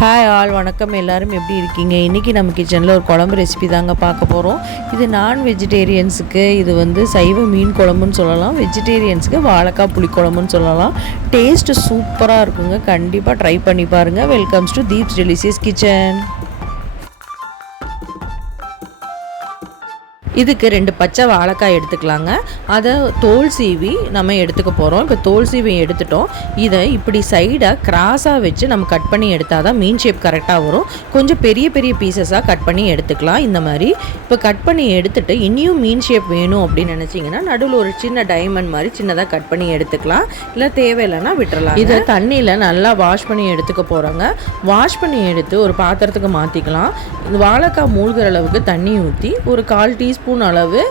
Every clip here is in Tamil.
ஹாய் ஆல் வணக்கம். எல்லாரும் எப்படி இருக்கீங்க? இன்றைக்கி நம்ம கிச்சனில் ஒரு குழம்பு ரெசிபி தாங்க பார்க்க போகிறோம் இது நான் வெஜிடேரியன்ஸுக்கு இது வந்து சைவ மீன் குழம்புன்னு சொல்லலாம். வெஜிடேரியன்ஸுக்கு வாழைக்காய் புளிக்குழம்புன்னு சொல்லலாம். டேஸ்ட்டு சூப்பராக இருக்குங்க. கண்டிப்பாக ட்ரை பண்ணி பாருங்கள் welcomes to Deeps delicious kitchen இதுக்கு ரெண்டு பச்சை வாழைக்காய் எடுத்துக்கலாங்க. அதை தோல் சீவி நம்ம எடுத்துக்க போகிறோம் இப்போ தோல் சீவி எடுத்துட்டோம். இதை இப்படி சைடாக கிராஸாக வச்சு நம்ம கட் பண்ணி எடுத்தால் தான் மீன் ஷேப் கரெக்டாக வரும். கொஞ்சம் பெரிய பெரிய பீசஸாக கட் பண்ணி எடுத்துக்கலாம். இந்த மாதிரி. இப்போ கட் பண்ணி எடுத்துட்டு இனியும் மீன் ஷேப் வேணும் அப்படின்னு நினச்சிங்கன்னா நடுவில் ஒரு சின்ன டைமண்ட் மாதிரி சின்னதாக கட் பண்ணி எடுத்துக்கலாம். இல்லை தேவையில்லைன்னா விட்டுறலாம் இதை தண்ணியில் நல்லா வாஷ் பண்ணி எடுத்துக்க போகிறோங்க வாஷ் பண்ணி எடுத்து ஒரு பாத்திரத்துக்கு மாற்றிக்கலாம் வாழைக்காய் மூழ்கிற அளவுக்கு தண்ணி ஊற்றி ஒரு கால் டீஸ்பூன் அளவு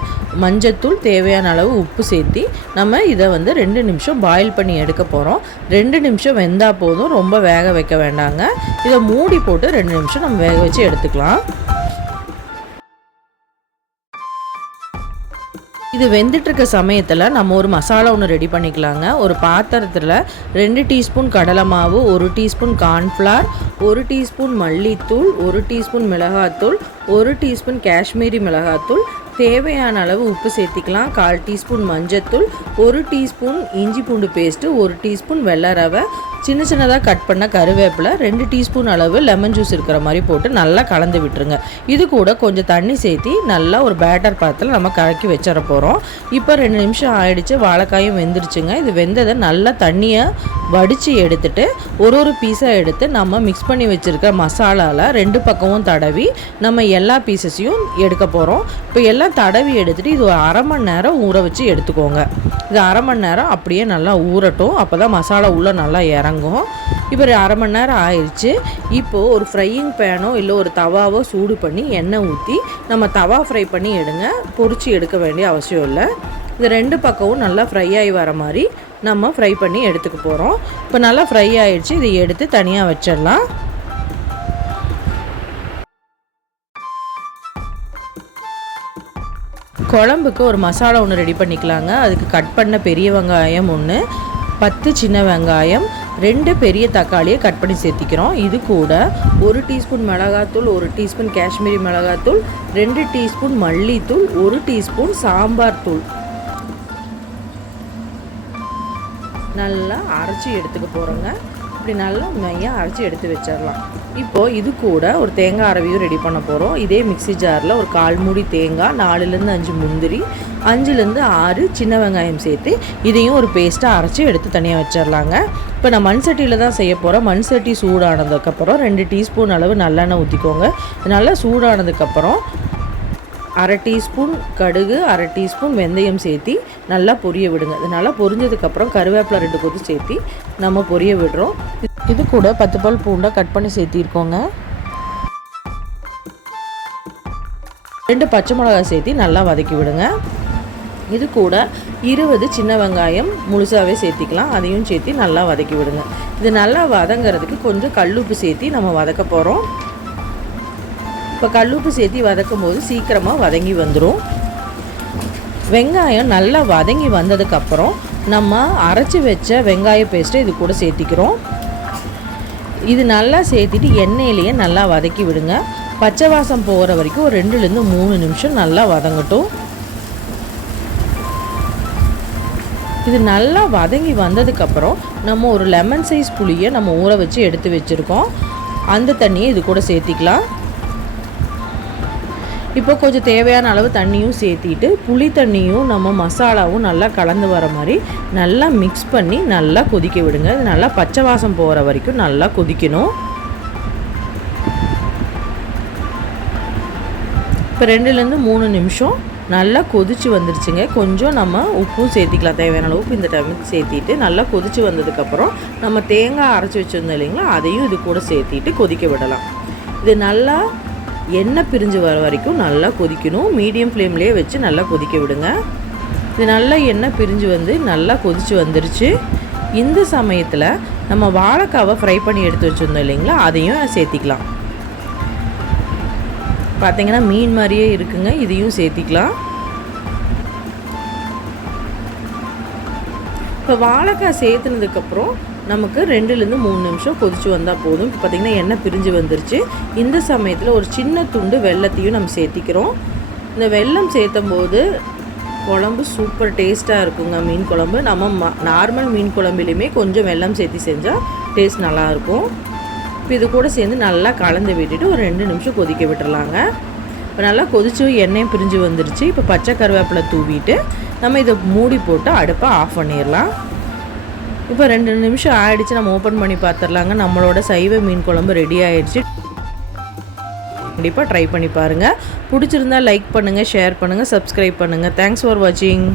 மஞ்சத்தூள் தேவையான அளவு உப்பு சேர்த்தி நம்ம இதை வந்து ரெண்டு நிமிஷம் பாயில் பண்ணி எடுக்க போகிறோம் ரெண்டு நிமிஷம் வெந்தால் போதும் ரொம்ப வேக வைக்க வேண்டாங்க. இதை மூடி போட்டு ரெண்டு நிமிஷம் நம்ம வேக வச்சு எடுத்துக்கலாம். இது வெந்துட்டு இருக்க சமயத்தில் நம்ம ஒரு மசாலா ஒன்று ரெடி பண்ணிக்கலாங்க. ஒரு பாத்திரத்தில் ரெண்டு டீஸ்பூன் கடலை மாவு ஒரு டீஸ்பூன் கார்ன்ஃப்ளார் ஒரு டீஸ்பூன் மல்லித்தூள் ஒரு டீஸ்பூன் மிளகாத்தூள் ஒரு டீஸ்பூன் காஷ்மீரி மிளகாத்தூள் தேவையான அளவு உப்பு சேர்த்திக்கலாம். கால் டீஸ்பூன் மஞ்சத்தூள் ஒரு டீஸ்பூன் இஞ்சி பூண்டு பேஸ்ட்டு ஒரு டீஸ்பூன் வெள்ளை ரவை. சின்ன சின்னதாக கட் பண்ண கருவேப்பிலை ரெண்டு டீஸ்பூன் அளவு லெமன் ஜூஸ் இருக்கிற மாதிரி போட்டு நல்லா கலந்து விட்டுருங்க. இது கூட கொஞ்சம் தண்ணி சேர்த்தி நல்லா ஒரு பேட்டர் பாத்தில் நம்ம கலக்கி வச்சிட போகிறோம் இப்போ ரெண்டு நிமிஷம் ஆயிடுச்சு வாழைக்காயும் வெந்துருச்சுங்க. இது வெந்ததை நல்லா தண்ணியை வடித்து எடுத்துட்டு ஒரு ஒரு பீஸாக எடுத்து நம்ம மிக்ஸ் பண்ணி வச்சுருக்க மசாலாவில் ரெண்டு பக்கமும் தடவி நம்ம எல்லா பீசஸையும் எடுக்க போகிறோம் இப்போ எல்லா எல்லாம் தடவி எடுத்துகிட்டு இது ஒரு அரை மணி நேரம் ஊற வச்சு எடுத்துக்கோங்க. இது அரை மணி நேரம் அப்படியே நல்லா ஊறட்டும். அப்போ தான் மசாலா உள்ளே நல்லா இறங்கும். இப்போ ஒரு அரை மணி நேரம் ஆயிடுச்சு இப்போது ஒரு ஃப்ரையிங் பேனோ இல்லை ஒரு தவாவோ சூடு பண்ணி எண்ணெய் ஊற்றி நம்ம தவா ஃப்ரை பண்ணி எடுங்க. பொரிச்சு எடுக்க வேண்டிய அவசியம் இல்லை. இது ரெண்டு பக்கமும் நல்லா ஃப்ரை ஆகி வர மாதிரி நம்ம ஃப்ரை பண்ணி எடுத்துக்க போகிறோம் இப்போ நல்லா ஃப்ரை ஆயிடுச்சு இதை எடுத்து தனியாக வச்சிடலாம். குழம்புக்கு ஒரு மசாலா ஒன்று ரெடி பண்ணிக்கலாங்க. அதுக்கு கட் பண்ண பெரிய வெங்காயம் ஒன்று பத்து சின்ன வெங்காயம் ரெண்டு பெரிய தக்காளியை கட் பண்ணி சேர்த்திக்கிறோம். இது கூட ஒரு டீஸ்பூன் மிளகாத்தூள் ஒரு டீஸ்பூன் காஷ்மீரி மிளகாத்தூள் ரெண்டு டீஸ்பூன் மல்லித்தூள் ஒரு டீஸ்பூன் சாம்பார் தூள். நல்லா அரைச்சி எடுத்துக்க போகிறோங்க இப்படி நல்லா மையாக அரைச்சி எடுத்து வச்சிடலாம் இப்போது இது கூட ஒரு தேங்காய் அரவியும் ரெடி பண்ண போகிறோம் இதே மிக்ஸி ஜாரில் ஒரு கால் மூடி தேங்காய் நாலுலேருந்து அஞ்சு முந்திரி அஞ்சுலேருந்து ஆறு சின்ன வெங்காயம் சேர்த்து இதையும் ஒரு பேஸ்ட்டாக அரைச்சி எடுத்து தனியாக வச்சிடலாங்க இப்போ நான் மண் சட்டியில் தான் செய்ய போகிறேன் மண் சட்டி சூடானதுக்கப்புறம் ரெண்டு டீஸ்பூன் அளவு நல்லெண்ணெய் ஊற்றிக்கோங்க நல்லா சூடானதுக்கப்புறம் அரை டீஸ்பூன் கடுகு அரை டீஸ்பூன் வெந்தயம் சேர்த்தி நல்லா பொரிய விடுங்க. இது நல்லா பொரிஞ்சதுக்கப்புறம் கருவேப்பிலை ரெண்டு கொத்து சேர்த்தி நம்ம பொரிய விடுறோம். இது கூட பத்து பால் பூண்டை கட் பண்ணி சேர்த்திருக்கோங்க. ரெண்டு பச்சை மிளகாய் சேர்த்து நல்லா வதக்கி விடுங்க. இது கூட இருபது சின்ன வெங்காயம் முழுசாகவே சேர்த்திக்கலாம். அதையும் சேர்த்து நல்லா வதக்கி விடுங்க. இது நல்லா வதங்கிறதுக்கு கொஞ்சம் கல்லுப்பு சேர்த்து நம்ம வதக்க போகிறோம் இப்போ கல்லுப்பு சேர்த்தி வதக்கும் போது சீக்கிரமாக வதங்கி வந்துடும் வெங்காயம் நல்லா வதங்கி வந்ததுக்கப்புறம் நம்ம அரைச்சி வச்ச வெங்காய பேஸ்ட்டை இது கூட சேர்த்திக்கிறோம். இது நல்லா சேர்த்துட்டு எண்ணெயிலேயே நல்லா வதக்கி விடுங்க. பச்சை வாசம் போகிற வரைக்கும் ஒரு ரெண்டுலேருந்து மூணு நிமிஷம் நல்லா வதங்கட்டும். இது நல்லா வதங்கி வந்ததுக்கப்புறம் நம்ம ஒரு லெமன் சைஸ் புளியை நம்ம ஊற வச்சு எடுத்து வச்சுருக்கோம். அந்த தண்ணியை இது கூட சேர்த்திக்கலாம். இப்போ கொஞ்சம் தேவையான அளவு தண்ணியும் சேர்த்திட்டு புளி தண்ணியும் நம்ம மசாலாவும் நல்லா கலந்து வர மாதிரி நல்லா மிக்ஸ் பண்ணி நல்லா கொதிக்க விடுங்க. இது நல்லா பச்சை வாசம் போகிற வரைக்கும் நல்லா கொதிக்கணும். இப்போ ரெண்டுலேருந்து மூணு நிமிஷம் நல்லா கொதிச்சு வந்துருச்சுங்க. கொஞ்சம் நம்ம உப்பும் சேர்த்திக்கலாம். தேவையான அளவு உப்பு இந்த டைமுக்கு சேர்த்திட்டு நல்லா கொதிச்சு வந்ததுக்கப்புறம் நம்ம தேங்காய் அரைச்சி வச்சுருந்தோம் இல்லைங்களா? அதையும் இது கூட சேர்த்திட்டு கொதிக்க விடலாம். இது நல்லா எண்ணெய் பிரிஞ்சு வர வரைக்கும் நல்லா கொதிக்கணும். மீடியம் ஃப்ளேம்லேயே வச்சு நல்லா கொதிக்க விடுங்க. இது நல்லா எண்ணெய் பிரிஞ்சு வந்து நல்லா கொதிச்சு வந்துருச்சு. இந்த சமயத்தில் நம்ம வாழைக்காவை ஃப்ரை பண்ணி எடுத்து வச்சுருந்தோம் இல்லைங்களா? அதையும் சேர்த்திக்கலாம். பார்த்தீங்கன்னா மீன் மாதிரியே இருக்குங்க. இதையும் சேர்த்திக்கலாம். இப்போ வாழைக்காய் சேர்த்துனதுக்கப்புறம் நமக்கு ரெண்டுலேருந்து மூணு நிமிஷம் கொதிச்சு வந்தால் போதும். இப்போ பார்த்திங்கன்னா எண்ணெய் பிரிஞ்சு வந்துருச்சு. இந்த சமயத்தில் ஒரு சின்ன துண்டு வெள்ளத்தையும் நம்ம சேர்த்திக்கிறோம். இந்த வெல்லம் சேர்த்தும் போது குழம்பு சூப்பர் டேஸ்ட்டாக இருக்குங்க. மீன் குழம்பு. நம்ம ம நார்மல் மீன் குழம்புலையுமே கொஞ்சம் வெல்லம் சேர்த்து செஞ்சால் டேஸ்ட் நல்லாயிருக்கும். இப்போ இது கூட சேர்ந்து நல்லா கலந்து விட்டுட்டு ஒரு ரெண்டு நிமிஷம் கொதிக்க விட்டுறலாங்க. இப்போ நல்லா கொதிச்சு எண்ணெயும் பிரிஞ்சு வந்துருச்சு. இப்போ பச்சை கருவேப்பிலை தூவிட்டு நம்ம இதை மூடி போட்டு அடுப்பை ஆஃப் பண்ணிடலாம். இப்போ ரெண்டு நிமிஷம் ஆயிடுச்சு நம்ம ஓப்பன் பண்ணி பார்த்துடலாங்க. நம்மளோட சைவ மீன் குழம்பு ரெடி ஆயிடுச்சு. கண்டிப்பாக ட்ரை பண்ணி பாருங்கள் பிடிச்சிருந்தா லைக் பண்ணுங்கள் ஷேர் பண்ணுங்கள் சப்ஸ்கிரைப் பண்ணுங்கள் தேங்க்ஸ் ஃபார் வாட்சிங்